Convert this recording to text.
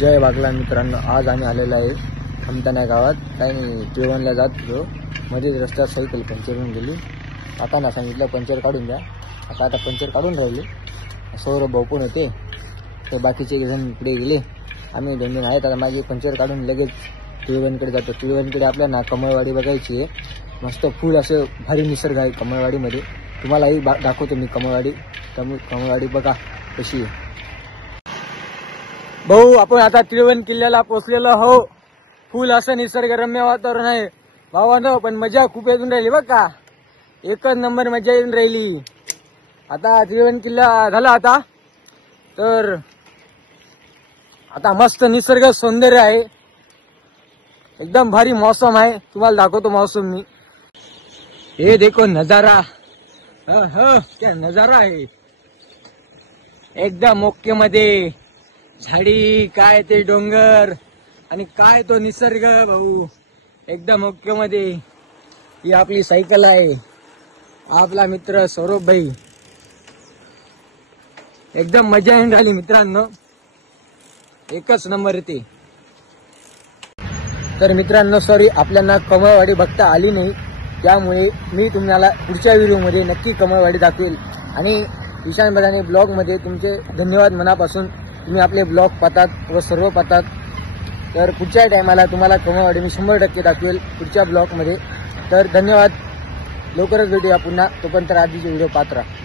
जय बागला मित्रांनो, आज आम्ही आलेलो आहे खमताना गावात. काही नाही, जेवणला जात होतो. मध्येच रस्त्यात सायकल पंक्चर होऊन गेली. काकांना सांगितलं पंक्चर काढून द्या. आता पंक्चर काढून राहिले. सौरभ भाऊ पण होते, ते बाकीचे जण इकडे गेले. आम्ही 2 आहेत. आता माझी पंक्चर काढून लगेच टिळवणकडे जातो. टिळवणकडे आपल्याला कमळवाडी बघायची आहे. मस्त फुल असं भारी निसर्ग आहे कमळवाडीमध्ये. तुम्हालाही दाखवतो मी कमळवाडी. कमळवाडी बघा कशी आहे. भाऊ, आपण आता टिळवण किल्ल्याला पोहोचलेलो हो. फुल असं निसर्गरम्य वातावरण आहे भावांनो, पण मजा खूप येऊन राहिली बघ का. एकच नंबर मजा येऊन राहिली. आता टिळवण किल्ला झाला आता, तर आता मस्त निसर्ग सौंदर्य आहे. एकदम भारी मौसम आहे. तुम्हाला दाखवतो मौसम मी. हे देखो नजारा, क्या नजारा आहे. एकदम ओके मध्ये झाडी, काय ते डोंगर आणि काय तो निसर्ग भाऊ. एकदम ओके मध्ये. ही आपली सायकल आहे, आपला मित्र सौरभ भाई. एकदम मजा येऊन राहिली मित्रांनो, एकच नंबर येते. तर मित्रांनो सॉरी, आपल्याला कमळवाडी बघता आली नाही, त्यामुळे मी तुम्हाला पुढच्या व्हिडिओमध्ये नक्की कमळवाडी दाखवेल. आणि ईशान बदाने ब्लॉगमध्ये तुमचे धन्यवाद मनापासून. तुम्ही आपले ब्लॉग पाहतात व सर्व पाहतात. तर पुढच्या टायमाला तुम्हाला कमळवाडी मी 100% दाखवेल पुढच्या ब्लॉगमध्ये. तर धन्यवाद. लवकरच भेटूया पुन्हा. तोपर्यंत आधीचे व्हिडिओ पाहत राहा.